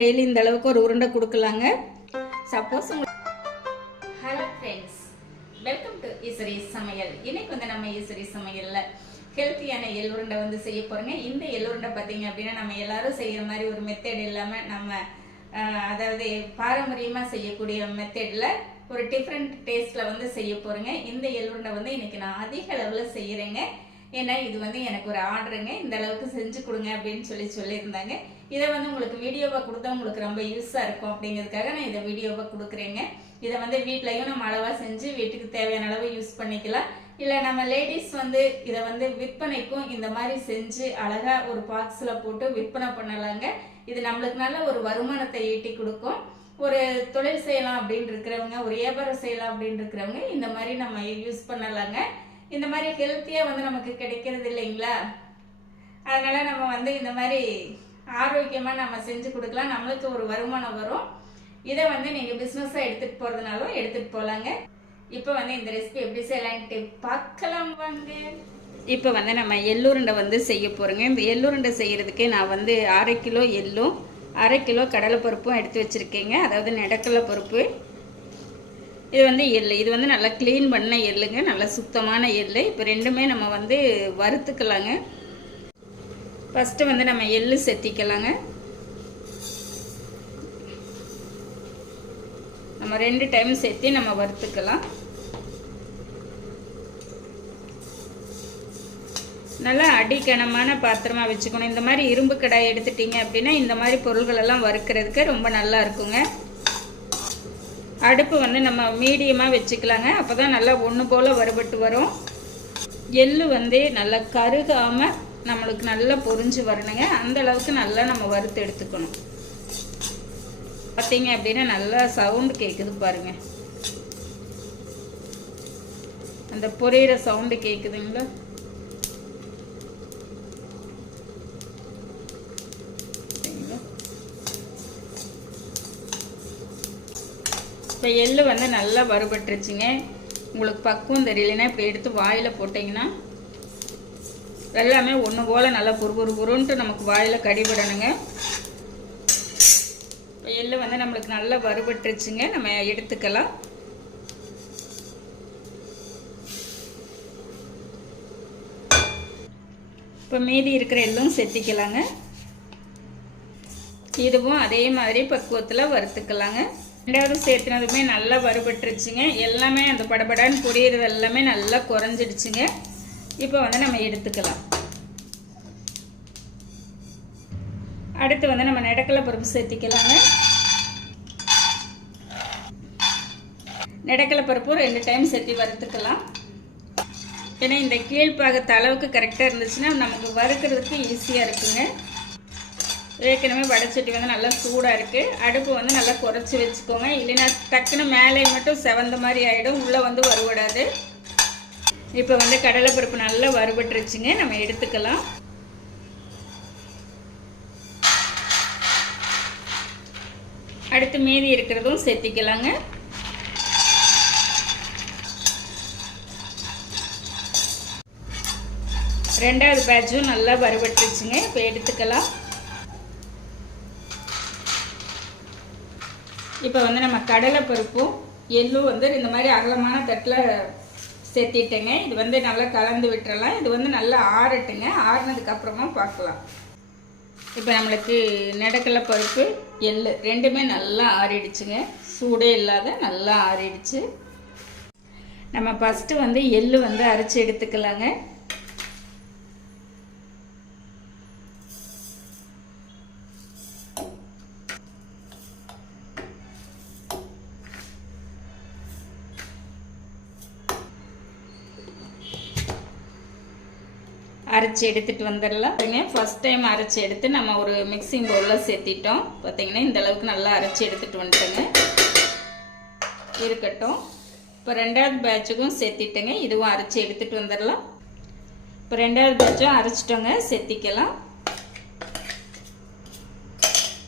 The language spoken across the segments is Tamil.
டெய்லி இந்த அளவுக்கு ஒரு உருண்டை கொடுக்கலாங்க. Suppose hello friends welcome to Eswari Samayal இன்னைக்கு வந்து நம்ம ஈஸ்வரி சமையலில் ஹெல்த்தியான எள் உருண்டை வந்து செய்ய போகிறோங்க இந்த எள் உருண்டை பார்த்தீங்க அப்படின்னா நம்ம எல்லாரும் செய்கிற மாதிரி ஒரு மெத்தட் இல்லாமல் நம்ம அதாவது பாரம்பரியமாக செய்யக்கூடிய மெத்தடில் ஒரு டிஃப்ரெண்ட் டேஸ்ட்டில் வந்து செய்ய போகிறேங்க இந்த எள் உருண்டை வந்து இன்றைக்கி நான் அதிக அளவில் செய்கிறேங்க ஏன்னா இது வந்து எனக்கு ஒரு ஆர்டருங்க இந்த அளவுக்கு செஞ்சு கொடுங்க அப்படின்னு சொல்லி சொல்லியிருந்தாங்க. இதை வந்து உங்களுக்கு வீடியோவாக கொடுத்தா உங்களுக்கு ரொம்ப யூஸாக இருக்கும் அப்படிங்கிறதுக்காக நான் இதை வீடியோவாக கொடுக்குறேங்க. இதை வந்து வீட்லையும் நம்ம அளவாக செஞ்சு வீட்டுக்கு தேவையான அளவு யூஸ் பண்ணிக்கலாம். இல்லை நம்ம லேடிஸ் வந்து இதை வந்து விற்பனைக்கும் இந்த மாதிரி செஞ்சு அழகாக ஒரு பாக்ஸில் போட்டு விற்பனை பண்ணலாங்க. இது நம்மளுக்கு நல்ல ஒரு வருமானத்தை ஈட்டி கொடுக்கும். ஒரு தொழில் செய்யலாம் அப்படின்னு இருக்கிறவங்க ஒரு வியாபாரம் செய்யலாம் அப்படின்னு இருக்கிறவங்க இந்த மாதிரி நம்ம யூஸ் பண்ணலாங்க. இந்த மாதிரி ஹெல்த்தியாக வந்து நமக்கு கிடைக்கிறது இல்லைங்களா? அதனால நம்ம வந்து இந்த மாதிரி ஆரோக்கியமாக நம்ம செஞ்சு கொடுக்கலாம். நம்மளுக்கு ஒரு வருமானம் வரும். இதை வந்து நீங்கள் பிஸ்னஸாக எடுத்துகிட்டு போகிறதுனாலும் எடுத்துகிட்டு போகலாங்க இப்போ வந்து இந்த ரெசிபி எப்படி செய்யலான்ட்டு பார்க்கலாம் வாங்க. இப்போ வந்து நம்ம எள்ளுருண்டை வந்து செய்ய போகிறோங்க இந்த எள்ளுருண்டை செய்கிறதுக்கு நான் வந்து அரை கிலோ எள்ளும் அரை கிலோ கடலைப்பருப்பும் எடுத்து வச்சுருக்கேங்க. அதாவது நெடக்கடலை பருப்பு. இது வந்து எள் இது வந்து நல்லா க்ளீன் பண்ண எள்ளுங்க. நல்லா சுத்தமான எள் இப்போ ரெண்டுமே நம்ம வந்து வறுத்துக்கலாங்க. ஃபஸ்ட்டு வந்து நம்ம எள்ளு செத்திக்கலாங்க. நம்ம ரெண்டு டைம் சேர்த்து நம்ம வறுத்துக்கலாம். நல்லா அடிக்கனமான பாத்திரமாக வச்சுக்கணும். இந்த மாதிரி இரும்பு கடாய் எடுத்துட்டீங்க அப்படின்னா இந்த மாதிரி பொருள்களெல்லாம் வறுக்கிறதுக்கு ரொம்ப நல்லா இருக்குங்க. அடுப்பு வந்து நம்ம மீடியமாக வச்சுக்கலாங்க. அப்போ தான் நல்லா ஒன்று போல் வறுபட்டு வரும். எள்ளு வந்து நல்லா கருகாமல் நம்மளுக்கு நல்லா பொறிஞ்சு வரணுங்க. அந்த அளவுக்கு நல்லா நம்ம வறுத்து எடுத்துக்கணும். பார்த்தீங்க அப்படின்னா நல்லா சவுண்டு கேட்குது பாருங்க. அந்த பொரியிற சவுண்டு கேட்குதுங்களா இப்போ எள்ளு வந்து நல்லா வறுபட்டுருச்சுங்க. உங்களுக்கு பக்குவம் தெரியலனா இப்போ எடுத்து வாயில் போட்டிங்கன்னா எல்லாமே ஒன்று போல் நல்லா புரு புரு நமக்கு வாயில் கடிபடணுங்க இப்போ எள்ளு வந்து நம்மளுக்கு நல்லா வறுபட்டுருச்சுங்க நம்ம எடுத்துக்கலாம். இப்போ மீதி இருக்கிற எள்ளும் செத்திக்கலாங்க. இதுவும் அதே மாதிரி பக்குவத்தில் வறுத்துக்கலாங்க. ரெண்டாவது சேர்த்துனதுமே நல்லா வறுபட்டுருச்சுங்க. எல்லாமே அந்த படபடான்னு புரியுறது எல்லாமே நல்லா குறைஞ்சிடுச்சுங்க. இப்போ வந்து நம்ம எடுத்துக்கலாம். அடுத்து வந்து நம்ம நெடக்கலை பருப்பு சேர்த்திக்கலாங்க. நெடக்கலை பருப்பும் ரெண்டு டைம் சேர்த்தி வறுத்துக்கலாம். ஏன்னா இந்த கீழ்ப்பாகத்த அளவுக்கு கரெக்டாக இருந்துச்சுன்னா நமக்கு வறுக்கிறதுக்கு ஈஸியாக இருக்குங்க. ஏற்கனவே வடைச்சட்டி வந்து நல்லா சூடாக இருக்குது அடுப்பு வந்து நல்லா குறைச்சி வச்சுக்கோங்க. இல்லைன்னா டக்குன்னு மேலே மட்டும் செவந்த மாதிரி ஆகிடும் உள்ளே வந்து வறுபடாது இப்போ வந்து கடலைப்பருப்பு நல்லா வறுபட்டுருச்சுங்க. நம்ம எடுத்துக்கலாம். அடுத்து மீதி இருக்கிறதும் சேர்த்திக்கலாங்க. ரெண்டாவது பேட்சும் நல்லா வறுபட்டுருச்சுங்க. இப்போ எடுத்துக்கலாம். இப்போ வந்து நம்ம கடலைப்பருப்பும் எள்ளும் வந்து இந்த மாதிரி அகலமான தட்டில் சேர்த்திட்டேங்க. இது வந்து நல்லா கலந்து விட்டுறலாம். இது வந்து நல்லா ஆறட்டுங்க. ஆறுனதுக்கப்புறமா பார்க்கலாம். இப்போ நம்மளுக்கு நெடக்கடலை பருப்பு எள் ரெண்டுமே நல்லா ஆறிடுச்சுங்க. சூடே இல்லாத நல்லா ஆறிடுச்சு. நம்ம ஃபஸ்ட்டு வந்து எள்ளு வந்து அரைச்சி எடுத்துக்கலாங்க. அரைச்சி எடுத்துட்டு வந்துடலாம். பாருங்க ஃபர்ஸ்ட் டைம் அரைச்சி எடுத்து நம்ம ஒரு மிக்சிங் பவுலில் சேர்த்திட்டோம். பார்த்தீங்கன்னா இந்த அளவுக்கு நல்லா அரைச்சி எடுத்துட்டு வந்துட்டேங்க. இருக்கட்டும். இப்போ ரெண்டாவது பேட்சுக்கும் சேர்த்திட்டேங்க. இதுவும் அரைச்சி எடுத்துட்டு வந்துடலாம். இப்போ ரெண்டாவது பேட்சும் அரைச்சிட்டோங்க. சேர்த்திக்கலாம்.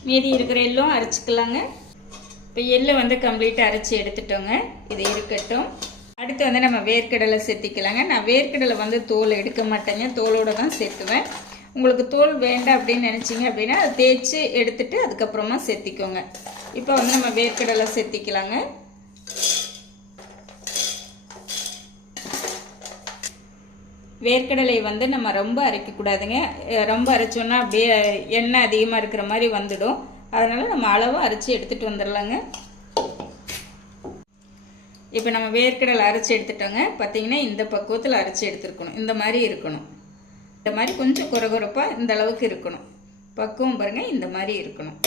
மீதி இருக்கிற எள்ளும் அரைச்சிக்கலாங்க. இப்போ எள்ளு வந்து கம்ப்ளீட்டாக அரைச்சி எடுத்துட்டோங்க. இது இருக்கட்டும். அடுத்து வந்து நம்ம வேர்க்கடலை சேர்த்திக்கலாங்க. நான் வேர்க்கடலை வந்து தோல் எடுக்க மாட்டேங்க. தோலோடு தான் சேர்த்துவேன். உங்களுக்கு தோல் வேண்டாம் அப்படின்னு நினச்சிங்க அப்படின்னா அதை தேய்ச்சி எடுத்துட்டு அதுக்கப்புறமா சேர்த்திக்கோங்க. இப்போ வந்து நம்ம வேர்க்கடலை சேர்த்திக்கலாங்க. வேர்க்கடலை வந்து நம்ம ரொம்ப அரைக்கக்கூடாதுங்க ரொம்ப அரைச்சோன்னா அப்படியே எண்ணெய் அதிகமாக இருக்கிற மாதிரி வந்துடும். அதனால் நம்ம அளவு அரைச்சி எடுத்துகிட்டு வந்துடலாங்க. இப்போ நம்ம வேர்க்கடலை அரைச்சி எடுத்துட்டோங்க. பார்த்தீங்கன்னா இந்த பக்குவத்தில் அரைச்சி எடுத்துருக்கணும். இந்த மாதிரி இருக்கணும். இந்த மாதிரி கொஞ்சம் குறகுறப்பாக இந்த அளவுக்கு இருக்கணும். பக்குவம் பாருங்கள் இந்த மாதிரி இருக்கணும்.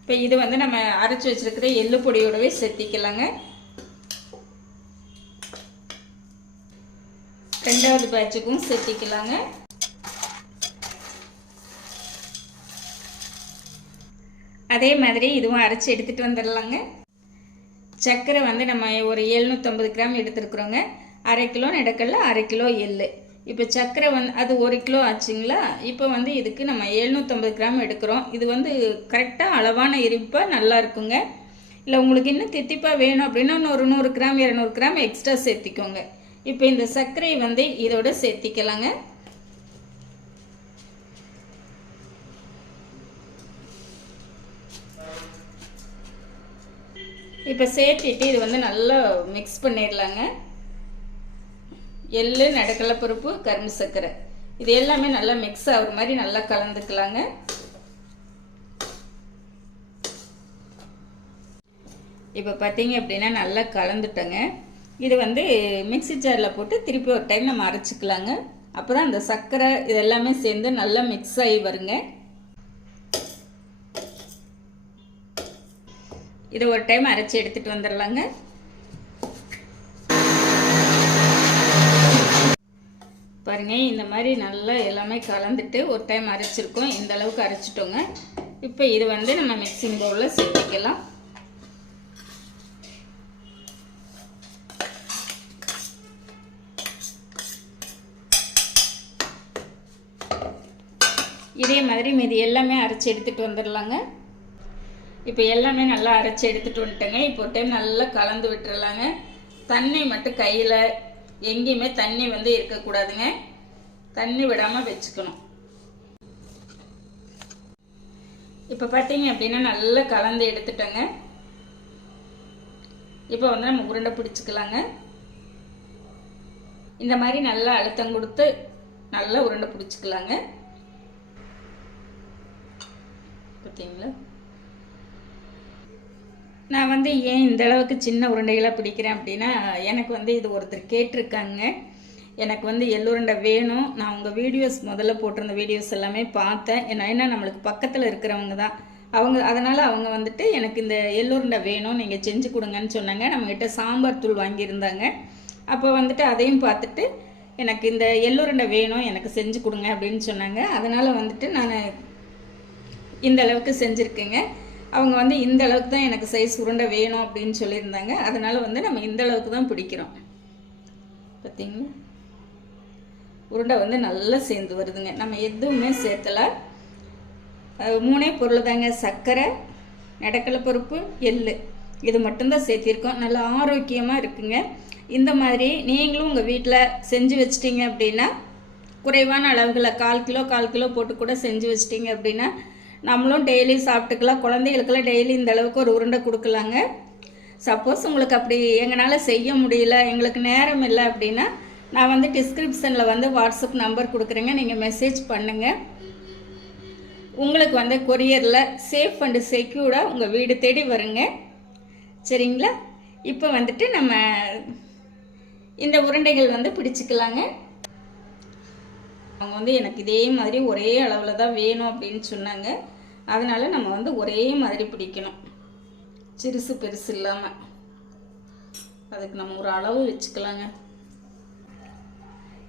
இப்போ இது வந்து நம்ம அரைச்சி வச்சிருக்கிற எள்ளு பொடியோடவே செத்திக்கலாங்க. ரெண்டாவது பேட்சுக்கும் செத்திக்கலாங்க. அதே மாதிரி இதுவும் அரைச்சி எடுத்துகிட்டு வந்துடலாங்க. சர்க்கரை வந்து நம்ம ஒரு எழுநூற்றம்பது கிராம் எடுத்துருக்குறோங்க. அரை கிலோ நடக்கல்ல அரை கிலோ எள்ளு. இப்போ சர்க்கரை வந்து அது ஒரு கிலோ ஆச்சுங்களா? இப்போ வந்து இதுக்கு நம்ம எழுநூற்றம்பது கிராம் எடுக்கிறோம். இது வந்து கரெக்டாக அளவான இருப்பாக நல்லா இருக்குங்க. இல்லை உங்களுக்கு இன்னும் தித்திப்பாக வேணும் அப்படின்னா ஒரு நூறு கிராம் இரநூறு கிராம் எக்ஸ்ட்ரா சேர்த்திக்கோங்க. இப்போ இந்த சர்க்கரை வந்து இதோட சேர்த்திக்கலாங்க. இப்போ சேர்த்துட்டு இது வந்து நல்லா மிக்ஸ் பண்ணிடலாங்க எள்ளு நடக்கலைப்பருப்பு கரும்பு சர்க்கரை. இது எல்லாமே நல்லா மிக்ஸ் ஆகுற மாதிரி நல்லா கலந்துக்கலாங்க. இப்போ பார்த்தீங்க அப்படின்னா நல்லா கலந்துட்டோங்க. இது வந்து மிக்ஸி ஜாரில் போட்டு திருப்பி ஒரு டைம் நம்ம அரைச்சிக்கலாங்க. அப்போ அந்த சர்க்கரை இது எல்லாமே சேர்ந்து நல்லா மிக்ஸ் ஆகி வருங்க. இதை ஒரு டைம் அரைச்சி எடுத்துகிட்டு வந்துடலாங்க பாருங்க இந்த மாதிரி நல்லா எல்லாமே கலந்துட்டு ஒரு டைம் அரைச்சிருக்கோம். இந்த அளவுக்கு அரைச்சிட்டோங்க. இப்போ இது வந்து நம்ம மிக்சிங் பவுலில் சேர்த்திக்கலாம். இதே மாதிரி மீதி எல்லாமே அரைச்சி எடுத்துகிட்டு வந்துடலாங்க இப்போ எல்லாமே நல்லா அரைச்சி எடுத்துகிட்டு வந்துட்டேங்க. இப்போ ஒரு டைம் நல்லா கலந்து விட்டுறலாங்க. தண்ணி மட்டும் கையில் எங்கேயுமே தண்ணி வந்து இருக்கக்கூடாதுங்க. தண்ணி விடாமல் வச்சுக்கணும். இப்போ பார்த்தீங்க அப்படின்னா நல்லா கலந்து எடுத்துட்டோங்க. இப்போ வந்து நம்ம உருண்டை பிடிச்சிக்கலாங்க. இந்த மாதிரி நல்லா அழுத்தம் கொடுத்து நல்லா உருண்டை பிடிச்சிக்கலாங்க. பார்த்தீங்களா நான் வந்து ஏன் இந்த அளவுக்கு சின்ன உருண்டைகளாக பிடிக்கிறேன் அப்படின்னா எனக்கு வந்து இது ஒருத்தர் கேட்டிருக்காங்க. எனக்கு வந்து எள்ளுருண்டை வேணும். நான் உங்கள் வீடியோஸ் முதல்ல போட்டிருந்த வீடியோஸ் எல்லாமே பார்த்தேன். ஏன்னா ஏன்னா நம்மளுக்கு பக்கத்தில் இருக்கிறவங்க தான். அவங்க அதனால் அவங்க வந்துட்டு எனக்கு இந்த எள்ளுருண்டை வேணும் நீங்கள் செஞ்சு கொடுங்கன்னு சொன்னாங்க. நம்மக்கிட்ட சாம்பார் தூள் வாங்கியிருந்தாங்க. அப்போ வந்துட்டு அதையும் பார்த்துட்டு எனக்கு இந்த எள்ளுருண்டை வேணும் எனக்கு செஞ்சு கொடுங்க அப்படின்னு சொன்னாங்க. அதனால் வந்துட்டு நான் இந்த அளவுக்கு செஞ்சுருக்கேங்க. அவங்க வந்து இந்த அளவுக்கு தான் எனக்கு சைஸ் உருண்டை வேணும் அப்படின்னு சொல்லியிருந்தாங்க. அதனால் வந்து நம்ம இந்த அளவுக்கு தான் பிடிக்கிறோம். பார்த்தீங்களா உருண்டை வந்து நல்லா சேர்ந்து வருதுங்க. நம்ம எதுவுமே சேர்த்தல மூணே பொருள் தாங்க. சர்க்கரை நடக்கலை பருப்பு எள்ளு. இது மட்டும்தான் சேர்த்திருக்கோம். நல்லா ஆரோக்கியமாக இருக்குங்க. இந்த மாதிரி நீங்களும் உங்கள் வீட்டில் செஞ்சு வச்சிட்டிங்க அப்படின்னா குறைவான அளவுகளை கால் கிலோ கால் கிலோ போட்டு கூட செஞ்சு வச்சிட்டிங்க அப்படின்னா நம்மளும் டெய்லி சாப்பிட்டுக்கலாம். குழந்தைகளுக்கெல்லாம் டெய்லி இந்த அளவுக்கு ஒரு உருண்டை கொடுக்கலாங்க. சப்போஸ் உங்களுக்கு அப்படி எங்களால் செய்ய முடியல எங்களுக்கு நேரம் இல்லை அப்படின்னா நான் வந்து டிஸ்கிரிப்ஷனில் வந்து வாட்ஸ்அப் நம்பர் கொடுக்குறேங்க. நீங்கள் மெசேஜ் பண்ணுங்கள் உங்களுக்கு வந்து கொரியரில் சேஃப் அண்டு செக்யூர்டாக உங்கள் வீடு தேடி வருங்க. சரிங்களா? இப்போ வந்துட்டு நம்ம இந்த உருண்டைகள் வந்து பிடிச்சிக்கலாங்க. அவங்க வந்து எனக்கு இதே மாதிரி ஒரே அளவில் தான் வேணும் அப்படின்னு சொன்னாங்க. அதனால் நம்ம வந்து ஒரே மாதிரி பிடிக்கணும். சிறுசு பெருசு இல்லாமல் அதுக்கு நம்ம ஒரு அளவு வச்சுக்கலாங்க.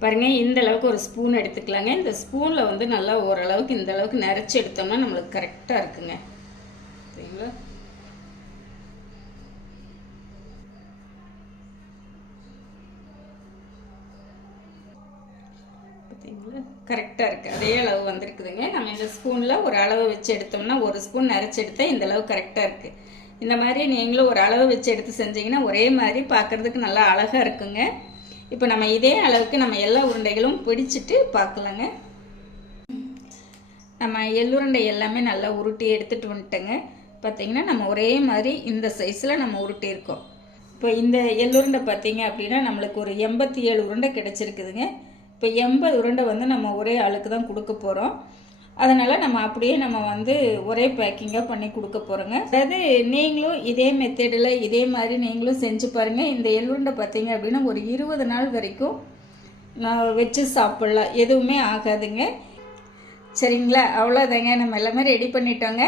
பாருங்க இந்த அளவுக்கு ஒரு ஸ்பூன் எடுத்துக்கலாங்க. இந்த ஸ்பூனில் வந்து நல்லா ஓரளவுக்கு இந்த அளவுக்கு நிறச்சி எடுத்தோம்னா நம்மளுக்கு கரெக்டாக இருக்குங்க. சரிங்களா பார்த்தீங்களா கரெக்டாக இருக்குது அதே அளவு வந்திருக்குதுங்க. நம்ம இந்த ஸ்பூனில் ஒரு அளவு வச்சு எடுத்தோம்னா ஒரு ஸ்பூன் நிறச்சி எடுத்தால் இந்த அளவு கரெக்டாக இருக்குது இந்த மாதிரி நீங்களும் ஒரு அளவு வச்சு எடுத்து செஞ்சீங்கன்னா ஒரே மாதிரி பார்க்குறதுக்கு நல்லா அழகாக இருக்குங்க. இப்போ நம்ம இதே அளவுக்கு நம்ம எல்லா உருண்டைகளும் பிடிச்சிட்டு பார்க்கலாங்க நம்ம எள்ளுருண்டை எல்லாமே நல்லா உருட்டி எடுத்துகிட்டு வந்துட்டோங்க. பார்த்தீங்கன்னா நம்ம ஒரே மாதிரி இந்த சைஸில் நம்ம உருட்டியிருக்கோம் இப்போ இந்த எள்ளுருண்டை பார்த்தீங்க அப்படின்னா நம்மளுக்கு ஒரு எண்பத்தி ஏழு உருண்டை கிடச்சிருக்குதுங்க. இப்போ எண்பது உருண்டை வந்து நம்ம ஒரே ஆளுக்கு தான் கொடுக்க போகிறோம் அதனால் நம்ம அப்படியே நம்ம வந்து ஒரே பேக்கிங்காக பண்ணி கொடுக்க போகிறோங்க அதாவது நீங்களும் இதே மெத்தடில் இதே மாதிரி நீங்களும் செஞ்சு பாருங்கள் இந்த எள்ளுருண்டை பார்த்தீங்க அப்படின்னா ஒரு இருபது நாள் வரைக்கும் நான் வச்சு சாப்பிட்லாம். எதுவுமே ஆகாதுங்க. சரிங்களா? அவ்வளோதாங்க நம்ம எல்லாமே ரெடி பண்ணிட்டோங்க.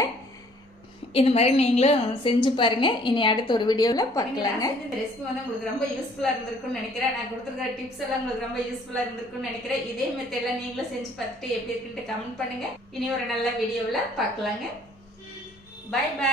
இந்த மாதிரி நீங்களும் செஞ்சு பாருங்கள் இனி அடுத்த ஒரு வீடியோவில் பார்க்கலாங்க. இந்த ரெசிபி வந்து உங்களுக்கு ரொம்ப யூஸ்ஃபுல்லாக இருந்திருக்கும்னு நினைக்கிறேன். நான் கொடுத்துருக்கிற டிப்ஸ் எல்லாம் உங்களுக்கு ரொம்ப யூஸ்ஃபுல்லாக இருந்திருக்கும்னு நினைக்கிறேன். இதே மெத்தடில் நீங்களும் செஞ்சு பார்த்துட்டு எப்படி இருக்குன்ட்டு கமெண்ட் பண்ணுங்க. இனி ஒரு நல்ல வீடியோவில் பார்க்கலாங்க. By by